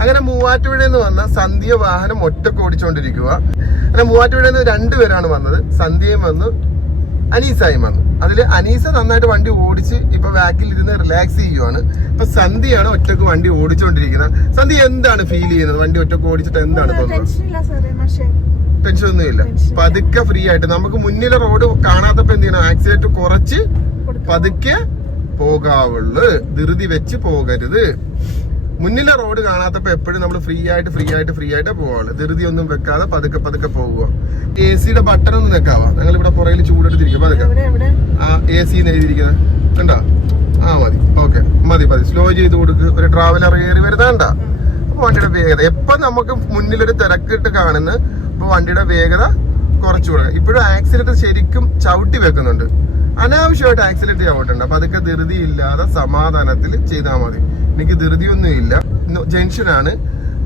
അങ്ങനെ മൂവാറ്റുപുഴയിൽ നിന്ന് വന്ന സന്ധ്യ വാഹനം ഒറ്റക്ക് ഓടിച്ചുകൊണ്ടിരിക്കുക. അങ്ങനെ മൂവാറ്റുപുഴയിൽ നിന്ന് 2 പേരാണ് വന്നത്. സന്ധ്യയും വന്നു, അനീസായും വന്നു. അതില് അനീസ നന്നായിട്ട് വണ്ടി ഓടിച്ച് ഇപ്പൊ ബാക്കിൽ ഇരുന്ന് റിലാക്സ് ചെയ്യുവാണ്. ഇപ്പൊ സന്ധ്യയാണ് ഒറ്റക്ക് വണ്ടി ഓടിച്ചുകൊണ്ടിരിക്കുന്നത്. സന്ധ്യ എന്താണ് ഫീൽ ചെയ്യുന്നത്? വണ്ടി ഒറ്റക്ക് ഓടിച്ചിട്ട് എന്താണ് തോന്നുന്നത്? ടെൻഷൻ ഒന്നുമില്ല. പതുക്കെ ഫ്രീ ആയിട്ട് നമുക്ക് മുന്നിലെ റോഡ് കാണാത്തപ്പോ എന്ത് ചെയ്യണം? ആക്സിഡന്റ് കുറച്ച് പതുക്കെ പോകാവുള്ളു, ധൃതി വെച്ച് പോകരുത്. മുന്നിലെ റോഡ് കാണാത്തപ്പോ എപ്പോഴും നമ്മൾ ഫ്രീ ആയിട്ട് പോകാവുള്ളു. ധൃതി ഒന്നും വെക്കാതെ പതുക്കെ പോകുക. AC-യുടെ ബട്ടൺ ഒന്ന് വെക്കാവാ. ഞങ്ങൾ ഇവിടെ പുറകിൽ ചൂടെടുത്തിരിക്കും. പതുക്കെ AC എഴുതിയിരിക്കുന്നത് കണ്ടോ? മതി. ഓക്കെ, മതി. സ്ലോ ചെയ്ത് കൊടുക്കുക. ഒരു ട്രാവലർ കയറി വരുന്നണ്ട. അപ്പൊ വണ്ടിയുടെ വേഗത എപ്പൊ നമുക്ക് മുന്നിലൊരു തിരക്കിട്ട് കാണുന്നു. അപ്പൊ വണ്ടിയുടെ വേഗത കുറച്ചു കൊടുക്കുക. ഇപ്പോഴും ആക്സിലേറ്റർ ശരിക്കും ചവിട്ടി വെക്കുന്നുണ്ട്. അനാവശ്യമായിട്ട് ആക്സിലേറ്റ് ചവിട്ടുണ്ട്. അപ്പൊ അതൊക്കെ ധൃതി ഇല്ലാതെ സമാധാനത്തിൽ ചെയ്താൽ മതി. എനിക്ക് ധൃതിയൊന്നും ഇല്ല. ജംഗ്ഷനാണ്,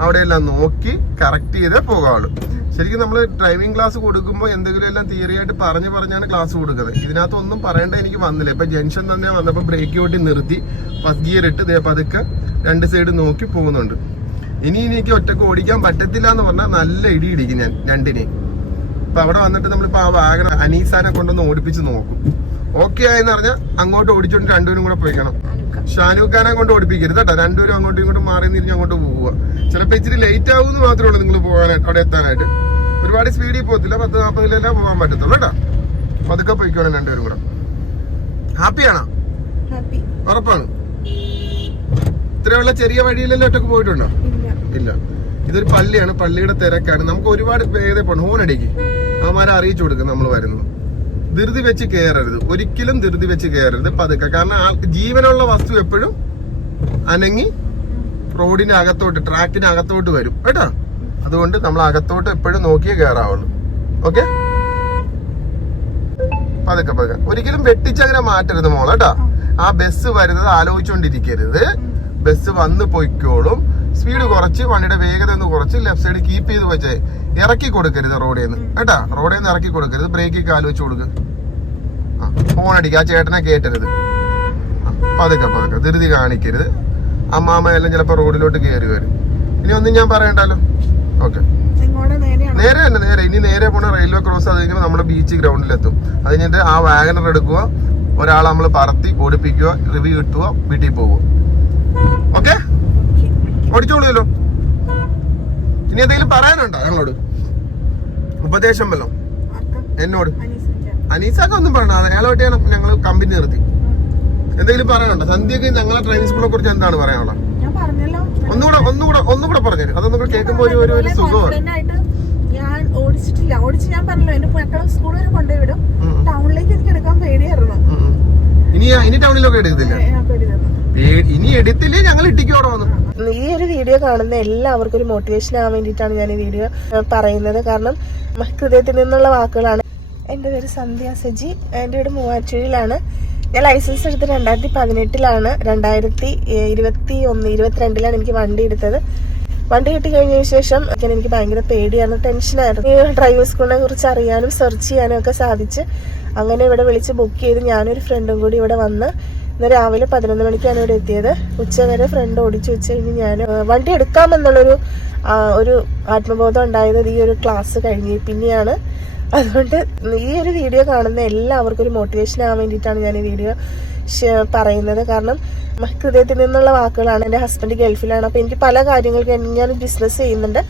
അവിടെയെല്ലാം നോക്കി കറക്റ്റ് ചെയ്തേ പോകാവുള്ളൂ. ശരിക്കും നമ്മൾ ഡ്രൈവിംഗ് ക്ലാസ് കൊടുക്കുമ്പോൾ എന്തെങ്കിലും എല്ലാം തിയറി ആയിട്ട് പറഞ്ഞാണ് ക്ലാസ് കൊടുക്കുന്നത്. ഇതിനകത്ത് ഒന്നും പറയേണ്ട എനിക്ക് വന്നില്ല. ഇപ്പൊ ജംഗ്ഷൻ തന്നെ വന്നപ്പോൾ ബ്രേക്ക് ഓട്ടി നിർത്തി ഫസ്റ്റ് ഗിയർ ഇട്ട് പതുക്കെ 2 സൈഡ് നോക്കി പോകുന്നുണ്ട്. ഇനി എനിക്ക് ഒറ്റക്ക് ഓടിക്കാൻ പറ്റത്തില്ല എന്ന് പറഞ്ഞാൽ നല്ല ഇടി ഇടിക്കും ഞാൻ 2-നെ. അപ്പൊ അവിടെ വന്നിട്ട് നമ്മളിപ്പോ ആ വാഹനം അനീസാനെ കൊണ്ടൊന്ന് ഓടിപ്പിച്ച് നോക്കും. ഓക്കെ ആയെന്ന് പറഞ്ഞാൽ അങ്ങോട്ട് ഓടിച്ചോണ്ട് 2 പേരും കൂടെ പോയിക്കണം. ഷാനൂഖാനെ കൊണ്ട് ഓടിപ്പിക്കരുത് കേട്ടോ. 2 പേരും അങ്ങോട്ടും ഇങ്ങോട്ടും മാറി തിരിഞ്ഞ് അങ്ങോട്ട് പോവുക. ചിലപ്പോൾ ഇച്ചിരി ലേറ്റ് ആവുമെന്ന് മാത്രമേ ഉള്ളൂ നിങ്ങൾ പോകാനായിട്ട്, അവിടെ എത്താനായിട്ട്. ഒരുപാട് സ്പീഡിൽ പോകത്തില്ല, 10-40 പോകാൻ പറ്റത്തുള്ളൂ കേട്ടോ. പതുക്കെ പോയിക്കോണം 2 പേരും കൂടെ. ഹാപ്പിയാണോ? ഉറപ്പാണ്? ഇത്രയുള്ള ചെറിയ വഴിയിലെല്ലാം ഒറ്റക്ക് പോയിട്ടുണ്ടോ? ഇല്ല. ഇതൊരു പള്ളിയാണ്, പള്ളിയുടെ തിരക്കാണ്. നമുക്ക് ഒരുപാട് വേഗത പോകണം. ഹോണടിക്ക് അവന്മാരെ അറിയിച്ചു കൊടുക്കും നമ്മൾ വരുന്നത്. ധൃതി വെച്ച് കയറരുത്, ഒരിക്കലും ധൃതി വെച്ച് കയറരുത്. പതുക്കെ. കാരണം ജീവനുള്ള വസ്തു എപ്പോഴും അനങ്ങി റോഡിന്റെ അകത്തോട്ട്, ട്രാക്കിന് അകത്തോട്ട് വരും കേട്ടോ. അതുകൊണ്ട് നമ്മൾ അകത്തോട്ട് എപ്പോഴും നോക്കിയേ കയറാവുള്ളൂ. ഓക്കെ, പതുക്കെ. ഒരിക്കലും വെട്ടിച്ചങ്ങനെ മാറ്റരുത് മോളെ കേട്ടോ. ആ ബസ് വരുന്നത് ആലോചിച്ചുകൊണ്ടിരിക്കരുത്. ബസ് വന്ന് പൊയ്ക്കോളും. സ്പീഡ് കുറച്ച്, വണ്ടിയുടെ വേഗത ഒന്ന് കുറച്ച് ലെഫ്റ്റ് സൈഡ് കീപ്പ് ചെയ്ത് വെച്ചേ. ഇറക്കി കൊടുക്കരുത് റോഡിൽ നിന്ന് കേട്ടാ. റോഡിൽ നിന്ന് ഇറക്കി കൊടുക്കരുത്. ബ്രേക്കിൽ കാല് വെച്ച് കൊടുക്കുക. ഫോണടിക്കുക. ആ ചേട്ടനെ കേട്ടരുത്. പതുക്കെ. ധൃതി കാണിക്കരുത്. അമ്മാമ്മയെല്ലാം ചിലപ്പോ റോഡിലോട്ട് കയറി വരും. ഇനി ഒന്നും ഞാൻ പറയണ്ടല്ലോ. ഓക്കെ, നേരെ തന്നെ നേരെ. ഇനി നേരെ പോണ റെയിൽവേ ക്രോസ് അത് കഴിഞ്ഞാൽ നമ്മുടെ ബീച്ച് ഗ്രൗണ്ടിലെത്തും. അത് കഴിഞ്ഞിട്ട് ആ വാഗനർ എടുക്കുക, ഒരാളെ നമ്മൾ പറത്തി ഓടിപ്പിക്കുക, റിവ്യൂ കിട്ടുക, വീട്ടിൽ പോകുക. ഓക്കെ, ഓടിച്ചോളൂല്ലോ. ഇനി എന്തെങ്കിലും പറയാനുണ്ടോ ഞങ്ങളോട്? ഉപദേശം വല്ലോ എന്നോട്? അനീസാക്ക ഒന്നും പറയണ്ട. അയാളോട്ട് ഞങ്ങൾ കമ്പനി നിർത്തി. എന്തെങ്കിലും പറയാനുണ്ടോ? സന്ധ്യക്ക് ഞങ്ങളെ ഡ്രൈവിംഗ് സ്കൂളിനെ കുറിച്ച് എന്താണ് പറയാനുള്ളത്? ഒന്നുകൂടെ പറഞ്ഞുതരും. അതൊന്നും കൂടെ കേൾക്കുമ്പോൾ ഒരു സുഖമാണ്. ഞാൻ ഓടിച്ചിട്ടില്ല. ഞാൻ പറഞ്ഞല്ലോ, എന്റെ മക്കളെ സ്കൂൾ വരെ കൊണ്ടുപോയിടും. ടൗണിലേക്ക് എനിക്ക് എടുക്കാൻ പേടിയായിരുന്നു. ഇനി ടൗണിലൊക്കെ എടുക്കത്തില്ല. ഇനി എടുത്തില്ലേ ഞങ്ങൾ ഇട്ടിക്കോടെ വന്നു. ഈ ഒരു വീഡിയോ കാണുന്ന എല്ലാവർക്കും ഒരു മോട്ടിവേഷൻ ആവാൻ വേണ്ടിയിട്ടാണ് ഞാൻ ഈ വീഡിയോ പറയുന്നത്. കാരണം ഹൃദയത്തിൽ നിന്നുള്ള വാക്കുകളാണ്. എൻ്റെ പേര് സന്ധ്യ സജി. എൻ്റെ വീട് മൂവാറ്റുപുഴയിലാണ്. ഞാൻ ലൈസൻസ് എടുത്തത് 2018-ലാണ്. 2021-22 എനിക്ക് വണ്ടി എടുത്തത്. വണ്ടി കിട്ടി കഴിഞ്ഞതിന് ശേഷം എനിക്ക് ഭയങ്കര പേടിയായിരുന്നു, ടെൻഷനായിരുന്നു. ഈ ഡ്രൈവിംഗ് സ്കൂളിനെ കുറിച്ച് അറിയാനും സെർച്ച് ചെയ്യാനും ഒക്കെ സാധിച്ച് അങ്ങനെ ഇവിടെ വിളിച്ച് ബുക്ക് ചെയ്ത് ഞാനൊരു ഫ്രണ്ടും കൂടി ഇവിടെ വന്ന് ഇന്ന് രാവിലെ 11 മണിക്കാണ് ഇവിടെ എത്തിയത്. ഉച്ചവരെ ഫ്രണ്ട് ഓടിച്ചു വെച്ച് കഴിഞ്ഞ് ഞാൻ വണ്ടി എടുക്കാമെന്നുള്ളൊരു ആത്മബോധം ഉണ്ടായത് ഈ ഒരു ക്ലാസ് കഴിഞ്ഞ് പിന്നെയാണ്. അതുകൊണ്ട് ഈ ഒരു വീഡിയോ കാണുന്ന എല്ലാവർക്കും ഒരു മോട്ടിവേഷൻ ആവാൻ വേണ്ടിയിട്ടാണ് ഞാൻ ഈ വീഡിയോ പറയുന്നത്. കാരണം ഹൃദയത്തിൽ നിന്നുള്ള വാക്കുകളാണ്. എൻ്റെ ഹസ്ബൻഡ് ഗൾഫിലാണ്. അപ്പോൾ എനിക്ക് പല കാര്യങ്ങൾക്ക് ഞാൻ ബിസിനസ് ചെയ്യുന്നുണ്ട്.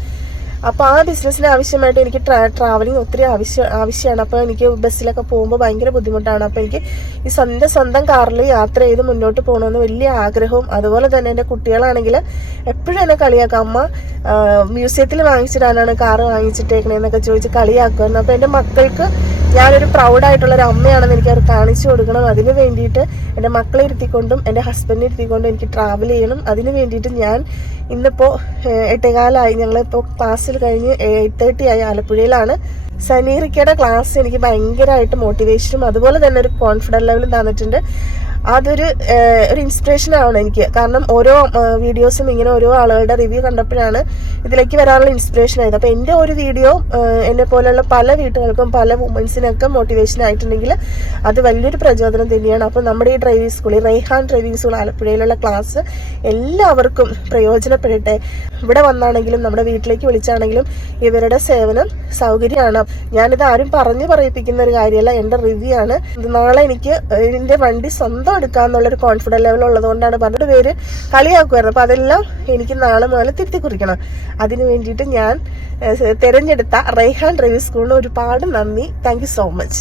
അപ്പോൾ ആ ബിസിനസ്സിന് ആവശ്യമായിട്ട് എനിക്ക് ട്രാവലിംഗ് ഒത്തിരി ആവശ്യമാണ്. അപ്പോൾ എനിക്ക് ബസ്സിലൊക്കെ പോകുമ്പോൾ ഭയങ്കര ബുദ്ധിമുട്ടാണ്. അപ്പോൾ എനിക്ക് ഈ സ്വന്തം കാറിൽ യാത്ര ചെയ്ത് മുന്നോട്ട് പോകണമെന്ന് വലിയ ആഗ്രഹവും. അതുപോലെ തന്നെ എൻ്റെ കുട്ടികളാണെങ്കിൽ എപ്പോഴും എന്നെ കളിയാക്കാം. അമ്മ മ്യൂസിയത്തിൽ വാങ്ങിച്ചിട്ടാണ് കാറ് വാങ്ങിച്ചിട്ടേക്കണേന്നൊക്കെ ചോദിച്ച് കളിയാക്കുമായിരുന്നു. അപ്പോൾ എൻ്റെ മക്കൾക്ക് ഞാനൊരു പ്രൗഡായിട്ടുള്ളൊരു അമ്മയാണെന്ന് എനിക്ക് അത് കാണിച്ചു കൊടുക്കണം. അതിന് വേണ്ടിയിട്ട് എൻ്റെ മക്കളെ ഇരുത്തിക്കൊണ്ടും എൻ്റെ ഹസ്ബൻഡിനെ ഇരുത്തിക്കൊണ്ടും എനിക്ക് ട്രാവൽ ചെയ്യണം. അതിന് വേണ്ടിയിട്ട് ഞാൻ ഇന്നിപ്പോൾ 8:15 ഞങ്ങളിപ്പോൾ ക്ലാസ്സിൽ കഴിഞ്ഞ് 8:30 ആയി ആലപ്പുഴയിലാണ്. സനീറിക്കയുടെ ക്ലാസ് എനിക്ക് ഭയങ്കരമായിട്ട് മോട്ടിവേഷനും അതുപോലെ തന്നെ ഒരു കോൺഫിഡൻസ് ലെവലും തന്നിട്ടുണ്ട്. അതൊരു ഒരു ഇൻസ്പിറേഷൻ ആണ് എനിക്ക്. കാരണം ഓരോ വീഡിയോസും ഇങ്ങനെ ഓരോ ആളുകളുടെ റിവ്യൂ കണ്ടപ്പോഴാണ് ഇതിലേക്ക് വരാനുള്ള ഇൻസ്പിറേഷൻ ആയത്. അപ്പോൾ എൻ്റെ ഒരു വീഡിയോ എന്നെ പോലെയുള്ള പല വീട്ടുകൾക്കും പല വുമൻസിനൊക്കെ മോട്ടിവേഷൻ ആയിട്ടുണ്ടെങ്കിൽ അത് വലിയൊരു പ്രചോദനം തന്നെയാണ്. അപ്പോൾ നമ്മുടെ ഈ ഡ്രൈവിംഗ് സ്കൂൾ, ഈ റൈഹാൻ ഡ്രൈവിംഗ് സ്കൂൾ ആലപ്പുഴയിലുള്ള ക്ലാസ് എല്ലാവർക്കും പ്രയോജനപ്പെടട്ടെ. ഇവിടെ വന്നാണെങ്കിലും നമ്മുടെ വീട്ടിലേക്ക് വിളിച്ചാണെങ്കിലും ഇവരുടെ സേവനം സൗകര്യമാണ്. ഞാനിത് ആരും പറഞ്ഞു പറയിപ്പിക്കുന്ന ഒരു കാര്യമല്ല, എൻ്റെ റിവ്യൂ ആണ്. നാളെ എനിക്ക് എൻ്റെ വണ്ടി സ്വന്തം എടുക്കാന്നുള്ളൊരു കോൺഫിഡൻസ് ലെവൽ ഉള്ളതുകൊണ്ടാണ്. പറഞ്ഞിട്ട് പേര് കളിയാക്കുമായിരുന്നു. അപ്പൊ അതെല്ലാം എനിക്ക് നാളെ മുതൽ തിരുത്തി കുറിക്കണം. അതിനു വേണ്ടിയിട്ട് ഞാൻ തിരഞ്ഞെടുത്ത റൈഹാൻ ഡ്രൈവിംഗ് സ്കൂളിന് ഒരുപാട് നന്ദി. Thank you so much.